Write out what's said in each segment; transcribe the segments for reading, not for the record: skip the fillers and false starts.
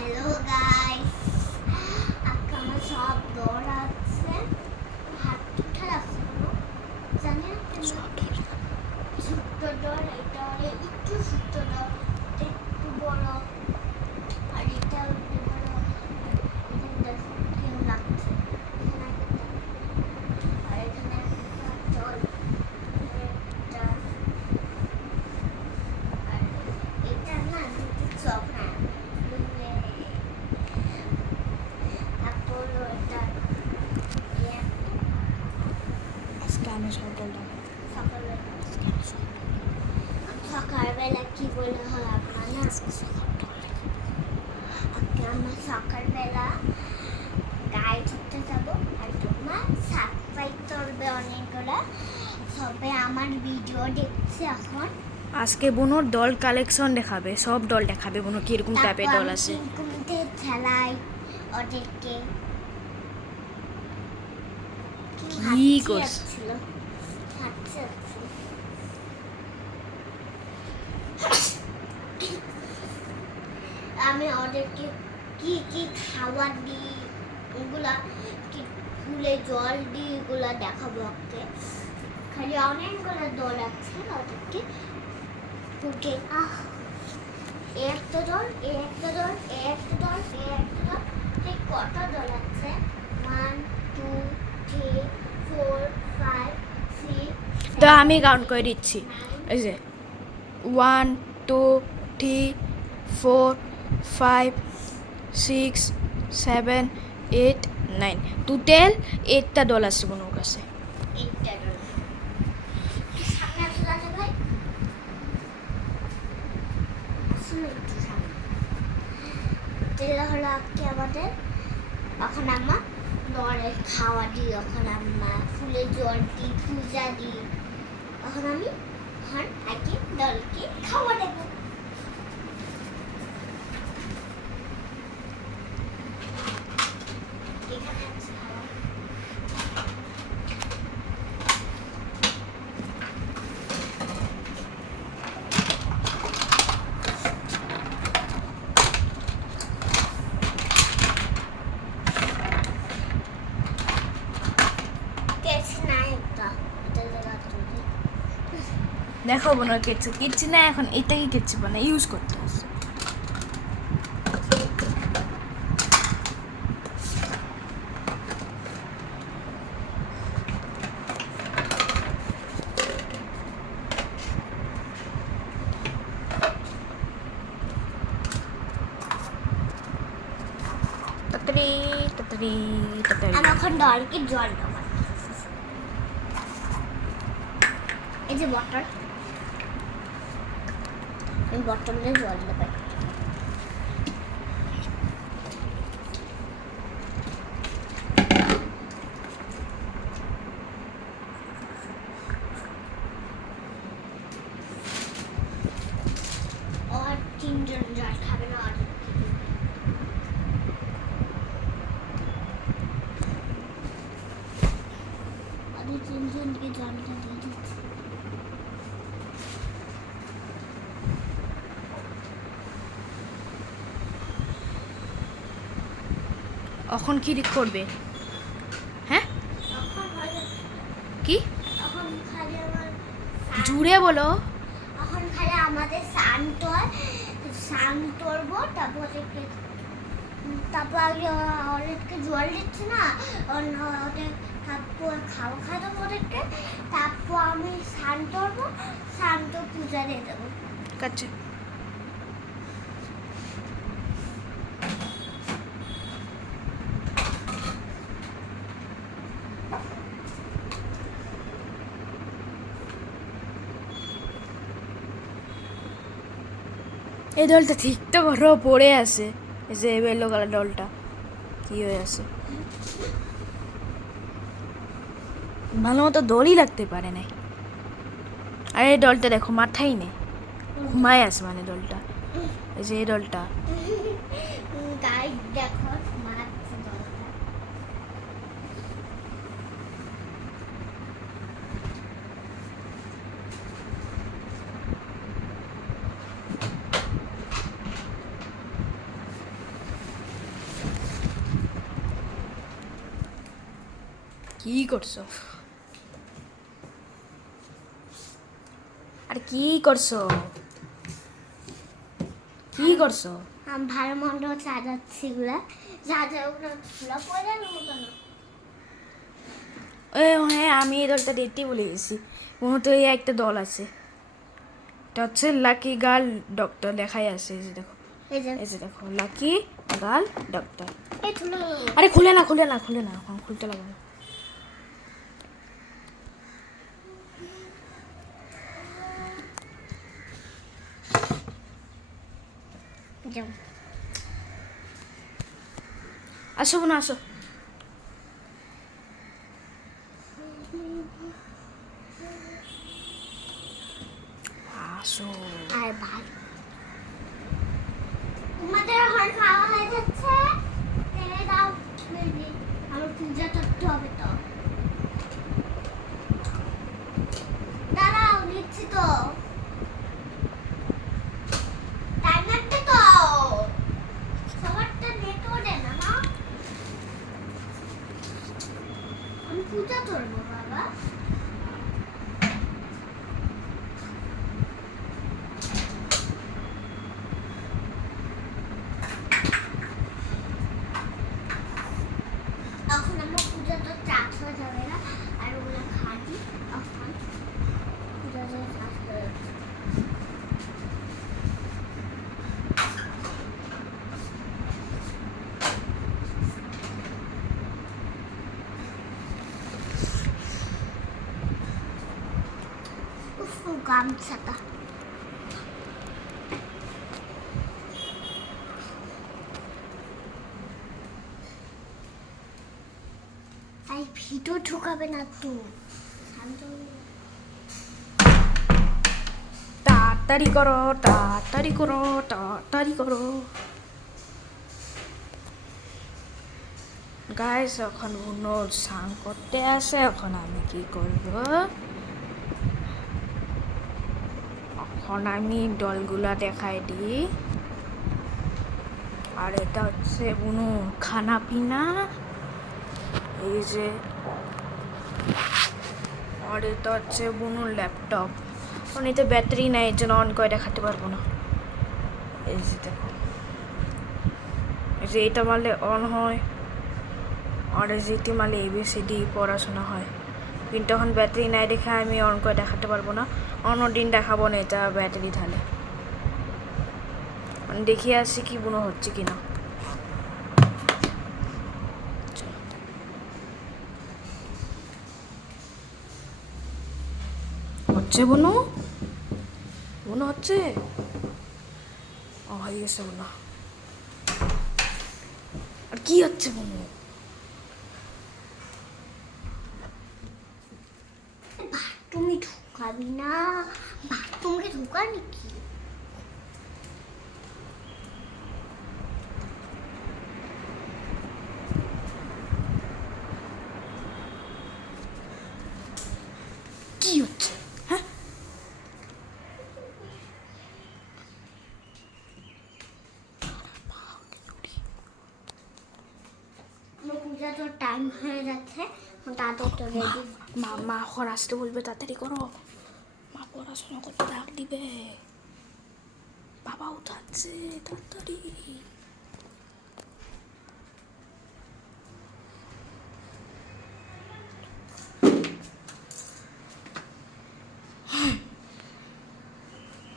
Hello guys, আজকে আমার সব দৌড় আছে, হাত উঠে আছে কোনো জানি না কেন ছোট্ট দৌড়, এটা একটু ছোট্ট দৌড়, একটু বড়, আর এটা একটু বড়, এটা কেউ লাগছে এখানে একটা, আর এখানে একটা জল, একটা, আর এটা না দুটো চক না সকালবেলা কি বলে হয় আপনার না, আমরা সকালবেলা গায়ে ধরতে যাবো আর তোমার সাবস্ক্রাইব করবে অনেকগুলো, সবে আমার ভিডিও দেখছে এখন। আজকে বোনোর দল কালেকশন দেখাবে, সব দল দেখাবে বোনো কিরকম টাইপের দল আছে। কুমতে খেলাই ওদেরকে কি করছিল আমি ওদেরকে কি কি খাবার দিই, ওগুলা কি ফুলে জল দিই, ওগুলা দেখাবো ওকে। খালি অনেকগুলো দল আছে ওদেরকে ওকে। একটা দল, একটা দল, একটা দল, একটা দল, ঠিক কত দল আছে? 1 2 3 4 5 6। তো আমি কাউন্ট করে দিচ্ছি, এই যে 1 2 3 4 5 6 7 8 9, টোটাল 8টা দল আছে বোনোর কাছে। একটা দল সামনে আসো দাদা ভাই, আসুন একটু সামনে। তেলা হলো আজকে আমাদের, এখন আমরা দলের খাওয়া দিই, এখন আমরা ফুলের জল দিই, পূজা দিই। এখন আমি আগে দলকে খাওয়া দেবো। এখানে আছে খাওয়া। দেখো বোনোর কিচ্ছু না, এখন এটাই কিচ্ছু না ইউজ করতে আসছে। তাড়াতাড়ি তাড়াতাড়ি তাড়াতাড়ি আমি এখন দলকে জল দেবো। এই যে বটল, এই বটলে জল দেবো। আর তিনজন জল খাবে না, আর তিনজনকে জলটা দিয়ে দিচ্ছি। এখন কি করবে? হ্যাঁ কি জুড়ে বলো? এখন খালি আমাদের স্নান করবো, তারপর আগে ওদেরকে জল দিচ্ছি না, ওদের তারপর খাওয়া খাওয়াবো ওদেরকে, তারপর আমি স্নান করবো, স্নান তো পূজা দিয়ে দেবো। আচ্ছা এই দলটা ঠিক তো বড় পড়ে আছে, এই যে বেলো কালার দলটা কি হয়ে আছে, ভালো মতো দলই লাগতে পারে নাই। আর এই দলটা দেখো মাথাই নেই, ঘুমায় আছে মানে দলটা, এই যে এই দলটা। গাইড দেখো মারছে দলটা। কি করছো? আরে কি করছো? কি করছো? আমি ভালো মন্দ সাজাচ্ছি এগুলা ওগুলো খোলা পড়ে নেবো কেন? হ্যাঁ, আমি এই দলটা দেখতেই ভুলে গেছি। কোনো তো এই একটা দল আছে, এটা হচ্ছে লাকি গার্ল ডক্টর লেখাই আছে। এই যে দেখো, এই যে এই যে দেখো, লাকি গার্ল ডক্টর। এই তুলো আরে খুলে না, খুলে না, খুলে না, এখন খুলতে লাগবে না। যাও আসো বোন, আসো। আসো। আর ভাই তোমাদের এখন খাওয়া হয়ে যাচ্ছে, টেনে দাও বেবি, আমার পূজা করতে হবে তো। দাঁড়াও নিচ্ছি তো, টাইম লাগবে তো, সবারটা নেট ওঠে না না। আমি পূজা করবো বাবা। এখন আমরা পূজা তো চাষ হয়ে যাবে না, আর ওগুলো খাটি এখন পূজা তো চাষ হয়ে যাচ্ছে। উফ, গামছাটা এই ভিডিও ঢুকাবে না তো, শান্ত হয়ে। তাড়াতাড়ি করো, তাড়াতাড়ি করো, তাড়াতাড়ি করো। গাইস, এখন বুনোর স্নান করতে আসে, এখন আমি কি করব? এখন আমি ডলগুলা দেখাই দিই। আর এটা হচ্ছে বুনু খানা পিনা, এই যে। আর এটা হচ্ছে বুনুর ল্যাপটপ, কারণ এতে ব্যাটারি নাই, এর জন্য অন করে দেখাতে পারবো না। এই যে দেখো, এই যে এটা মারলে অন হয়, আর এই যে এটি মারলে ABCD পড়াশোনা হয়। কিন্তু এখন ব্যাটারি নাই দেখে আমি অন করে দেখাতে পারবো না, অন্য দিন দেখাবো না এটা ব্যাটারি ঢালে। মানে দেখিয়ে আসছি কি বুনো হচ্ছে কিনা। হচ্ছে বুনো, বুনো হচ্ছে, ও হয়ে গেছে বুনো। আর কি হচ্ছে বুনো? তুমি ঢুকাবি না, বাথরুমে ঢুকা নাকি? কি হচ্ছে? হ্যাঁ, আমার পূজা তো টাইম হয়ে যাচ্ছে, তাড়াতাড়ি তো রেডি। মা মা এখন আসতে বলবে, তাড়াতাড়ি করো। মা পড়াশোনা করতে ডাক দিবে, বাবা উঠাচ্ছে, তাড়াতাড়ি।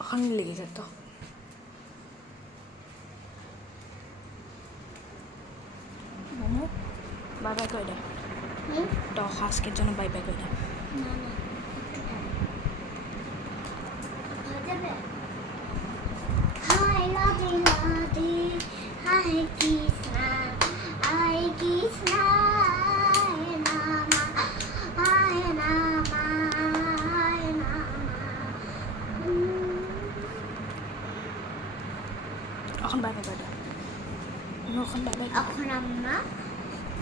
এখন লেগে যেত। বাই বাই করে দে, দশ আজকের জন্য বাই বাই করে দে। না না, হয়ে যাবে। হাই রাধে রাধে, হাই কৃষ্ণা, হাই কৃষ্ণা, হায় নামা, হায় নামা, হায় নামা। এখন বাই বাই করে দে, এখন বাই বাই।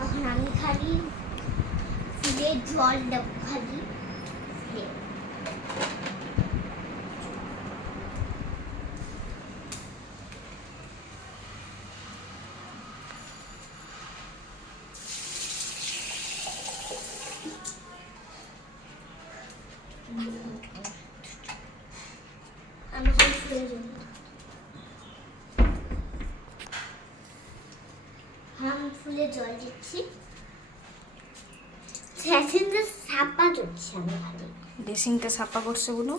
এখন আমি খালি ফুলে জল দেবো খালি। ফুলে জল দিচ্ছি। স্যাসিনটা সাপা দিচ্ছি আমি খালি। ড্রেসিংটা সাফা করছে বুনু।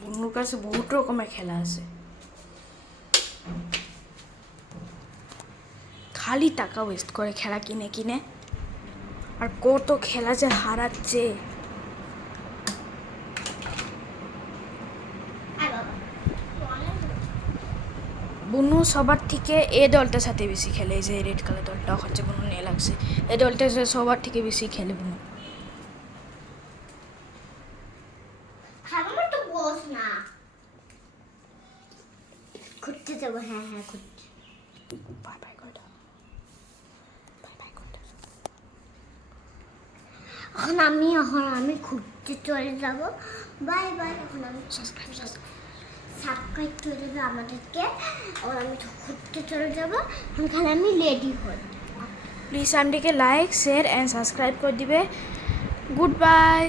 বুনুর কাছে বহুত রকমের খেলা আছে, খালি টাকা ওয়েস্ট করে খেলা কিনে কিনে, আর কত খেলা যে হারাচ্ছে। বুনু সবার থেকে এ দলটার সাথে বেশি খেলে, এই যে রেড কালার দলটা হচ্ছে বুনু নিয়ে লাগছে, এই দলটা সবার থেকে বেশি খেলে বুনু। খাবার তো বস না, ঘুরতে যাবো। হ্যাঁ হ্যাঁ ঘুরতে। বাই বাই করে দাও, বাই বাই করে দাও। এখন আমি ঘুরতে চলে যাব। Bye bye. এখন আমি সাবস্ক্রাইব করে দেবে আমাদেরকে। এখন আমি ঘুরতে চলে যাব। এখন আমি রেডি হই। প্লিজ চ্যানেলটিকে লাইক শেয়ার অ্যান্ড সাবস্ক্রাইব করে দিবে। Good bye.